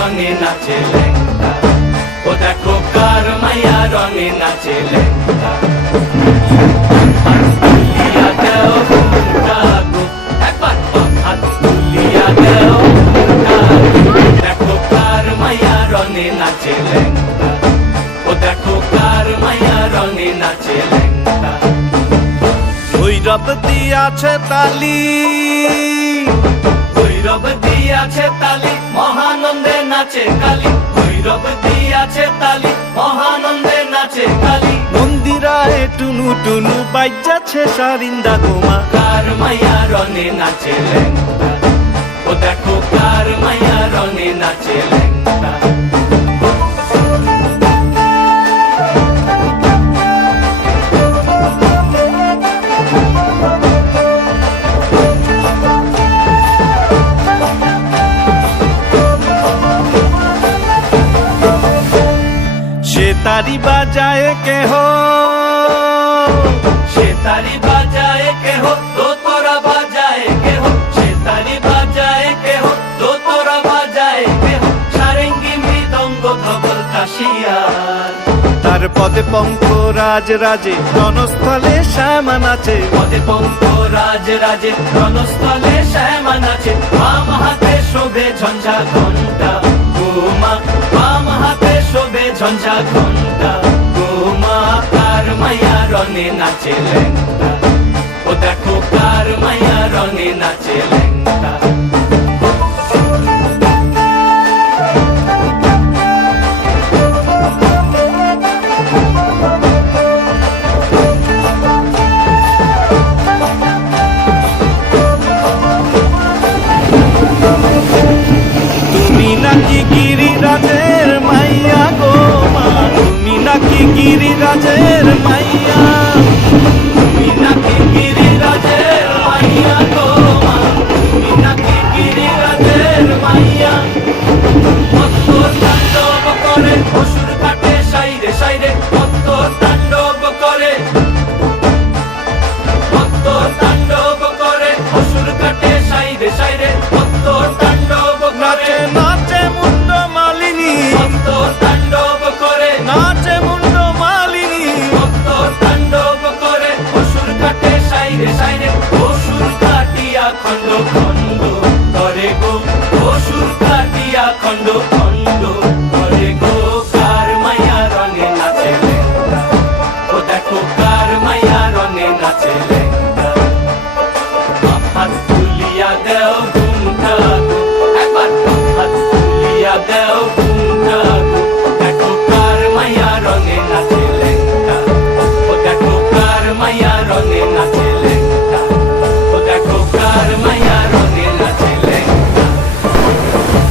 রঙে নাচে ল্যাংটা, ও দেখো কার মাইয়া রঙে নাচে ল্যাংটা। তুলিয়া দেও হুঙ্কা গো, একবার হাত তুলিয়া দেও হুঙ্কা গো, দেখো কার মাইয়া রঙে নাচে ল্যাংটা, ও দেখো কার মাইয়া রঙে নাচে ল্যাংটা। ভৈরব দিয়াছে তালি, ভৈরব দিয়াছে তালি, মহানন্দে নাচে কালী, ভৈরব দিয়াছে তালি, মহানন্দে নাচে কালী। মন্দিরায় টুনু টুনু বাজ্যাছে সারিন্দা গোমা, কার মাইয়া রঙে নাচে ল্যাংটা, ও দেখো কার মাইয়া রঙে নাচে ল্যাংটা। সে তারি বাজায় কেহ, সে তারি বাজায় কেহ, দোতরা বাজায় কেহ, সে তারি বাজায় কেহ, দোতরা বাজায় কেহ, সারেঙ্গি মৃদঙ্গ ধবল কাশিয়ার। তার পদে পঙ্ক রাজ রাজে রণস্থলে শ্যামা নাচে, পদে পঙ্ক রাজ রাজে রণস্থলে শ্যামা নাচে। বাম হাতে শোভে ঝঞ্ঝা ঘণ্টা গোমা, বাম হাতে শোভে ঝঞ্ঝা ঘণ্টা গোমা। কার মাইয়া রঙে নাচে ল্যাংটা, ও দেখো কার মাইয়া রঙে নাচে ল্যাংটা। তুমি নাকি গিরিরাজের মাইয়া গো মা, তুমি নাকি গিরিরাজের মাইয়া, তুমি নাকি গিরিরাজের মাইয়া গো মা, তুমি নাকি গিরিরাজের মাইয়া। অত্তর তাণ্ডব করে অসুর কাটে সাইরে সাইরে, অত্তর তাণ্ডব করে, অত্তর তাণ্ডব করে অসুর কাটে সাইরে সাইরে, অত্তর তাণ্ডব করে। নাচে নাচে মুন্ড মালিনী, অত্তর তাণ্ডব করে, নাচে মুন্ড মালিনী, অত্তর তাণ্ডব করে অসুর কাটে সাইরে সাইরে, অসুর কাটিয়া খণ্ড খণ্ড করে গো, অসুর কাটিয়া খণ্ড খণ্ড